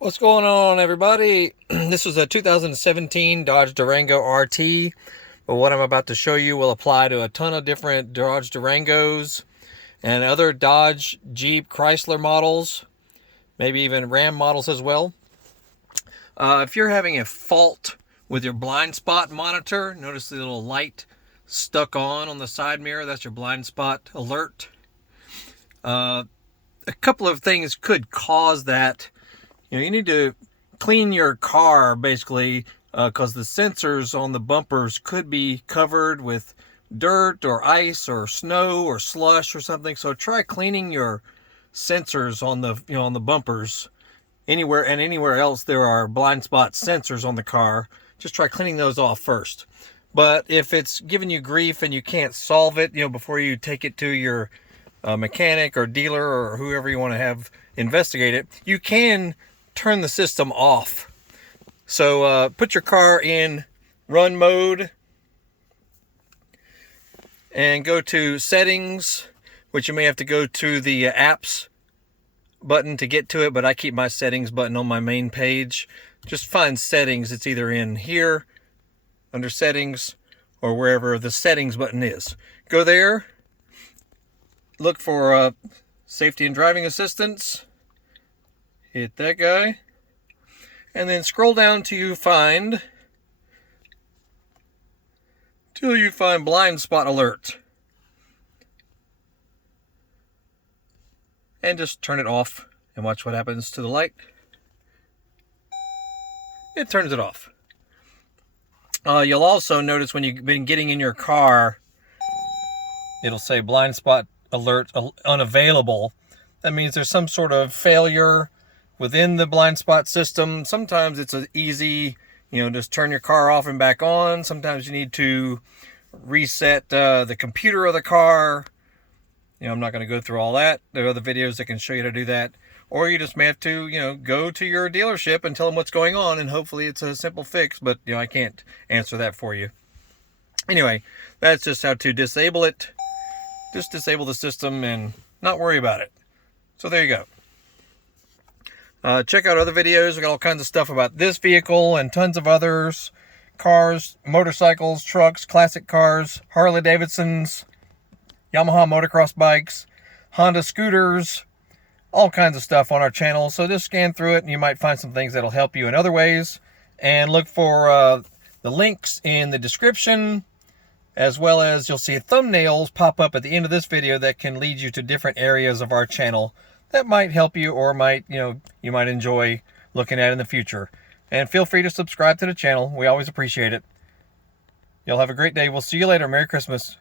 What's going on, everybody? This was a 2017 Dodge Durango RT, but what I'm about to show you will apply to a ton of different Dodge Durangos and other Dodge, Jeep, Chrysler models, maybe even Ram models as well. If you're having a fault with your blind spot monitor, notice the little light stuck on the side mirror. That's your blind spot alert. A couple of things could cause that. You need to clean your car, basically, because the sensors on the bumpers could be covered with dirt or ice or snow or slush or something. So try cleaning your sensors on the on the bumpers. Anywhere else there are blind spot sensors on the car, just try cleaning those off first. But if it's giving you grief and you can't solve it, before you take it to your mechanic or dealer or whoever you want to have investigate it, you can turn the system off. So put your car in run mode and go to settings, which you may have to go to the apps button to get to it, but I keep my settings button on my main page. Just find settings. It's either in here under settings or wherever the settings button is. Go there, look for safety and driving assistance, hit that guy, and then scroll down till you find blind spot alert, and just turn it off and watch what happens to the light. It turns it off. You'll also notice when you've been getting in your car, it'll say blind spot alert unavailable. That means there's some sort of failure within the blind spot system. Sometimes it's easy, just turn your car off and back on. Sometimes you need to reset the computer of the car. I'm not going to go through all that. There are other videos that can show you how to do that. Or you just may have to, go to your dealership and tell them what's going on, and hopefully it's a simple fix, but, I can't answer that for you. Anyway, that's just how to disable it. Just disable the system and not worry about it. So there you go. Check out other videos. We got all kinds of stuff about this vehicle and tons of others. Cars, motorcycles, trucks, classic cars, Harley Davidsons, Yamaha motocross bikes, Honda scooters, all kinds of stuff on our channel. So just scan through it and you might find some things that'll help you in other ways. And look for the links in the description, as well as you'll see thumbnails pop up at the end of this video that can lead you to different areas of our channel that might help you or might, you might enjoy looking at in the future. And feel free to subscribe to the channel. We always appreciate it. Y'all have a great day. We'll see you later. Merry Christmas.